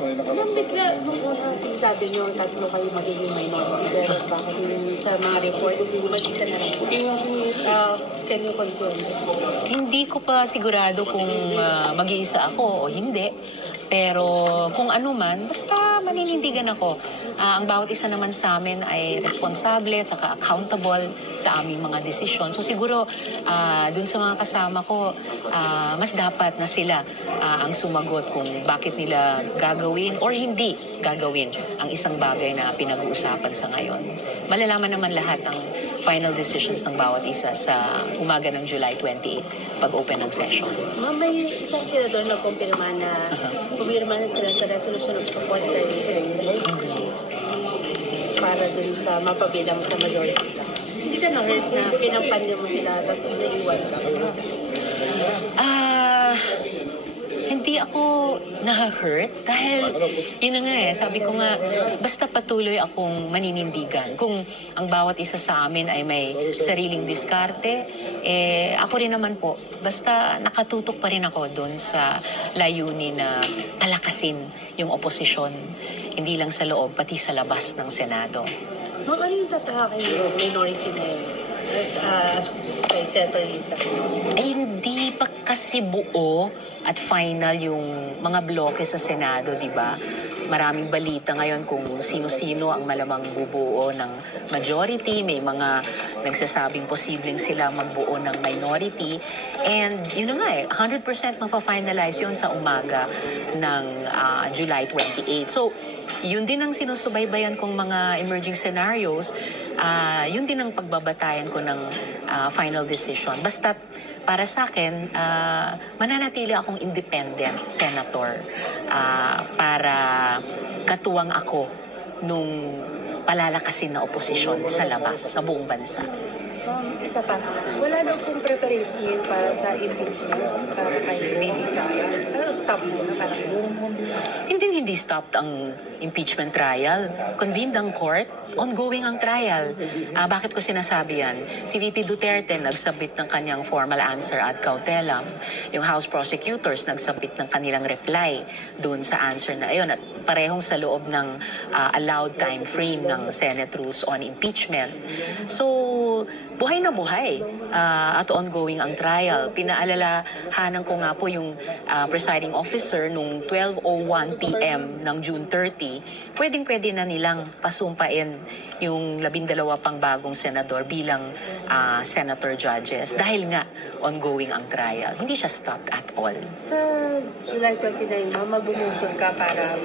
Nung bigla, nung una sinasabi niyo, tatlo kayo magiging minority, pero bakit yung sa mga reports, mag-isa na lang po. Can you confirm? Hindi ko pa sigurado kung mag-iisa ako o hindi. Pero kung ano man, basta maninindigan ako. Ang bawat isa naman sa amin ay responsable at saka accountable sa aming mga desisyon. So siguro, dun sa mga kasama ko, mas dapat na sila ang sumagot kung bakit nila gagawin or hindi gagawin ang isang bagay na pinag-uusapan sa ngayon. Malalaman naman lahat ang final decisions ng bawat isa sa umaga ng July 28 pag-open ng session. Ma'am, may isang senador na kumpirma na pumirma na sila sa resolution of support kay para dun sa mapabilang sa majority. Hindi ka na-hurt na kinampanya mo sila tapos naiwan ka? Hindi ako na-hurt dahil yun na nga sabi ko nga, basta patuloy akong maninindigan. Kung ang bawat isa sa amin ay may sariling diskarte, ako rin naman po, basta nakatutok pa rin ako doon sa layunin na palakasin yung oposisyon, hindi lang sa loob, pati sa labas ng Senado. Ma'am, ano yung tatakakin yung minority na yun? Kay Senator Lisa? Hindi pa kasi buo at final yung mga bloke sa Senado, di ba? Maraming balita ngayon kung sino-sino ang malamang bubuo ng majority. May mga nagsasabing posibleng sila magbuo ng minority. And yun na nga 100% mapafinalize yun sa umaga ng July 28. So, yun din ang sinusubaybayan kong mga emerging scenarios. Yun din ang pagbabatayan ko ng final decision. Basta para sa akin, mananatili akong independent senator para katuwang ako nung palalakasin na oposisyon sa labas, sa buong bansa. Isa pa, wala daw pong preparation yun para sa impeachment para kay Baby Sara. Ano, stop mo na parang Hindi stopped ang impeachment trial. Convened ang court, ongoing ang trial. Bakit ko sinasabi yan? Si VP Duterte nagsubmit ng kanyang formal answer ad cautelam. Yung House prosecutors nagsubmit ng kanilang reply doon sa answer na ayun. At parehong sa loob ng allowed time frame ng Senate rules on impeachment. So, buhay na buhay at ongoing ang trial. Pinaalalahanan ko nga po yung presiding officer nung 12:01 p.m. ng June 30, pwedeng-pwede na nilang pasumpain yung 12 pang bagong senador bilang senator judges dahil nga ongoing ang trial. Hindi siya stopped at all. sa July 29, ma'am, magbumusod ka para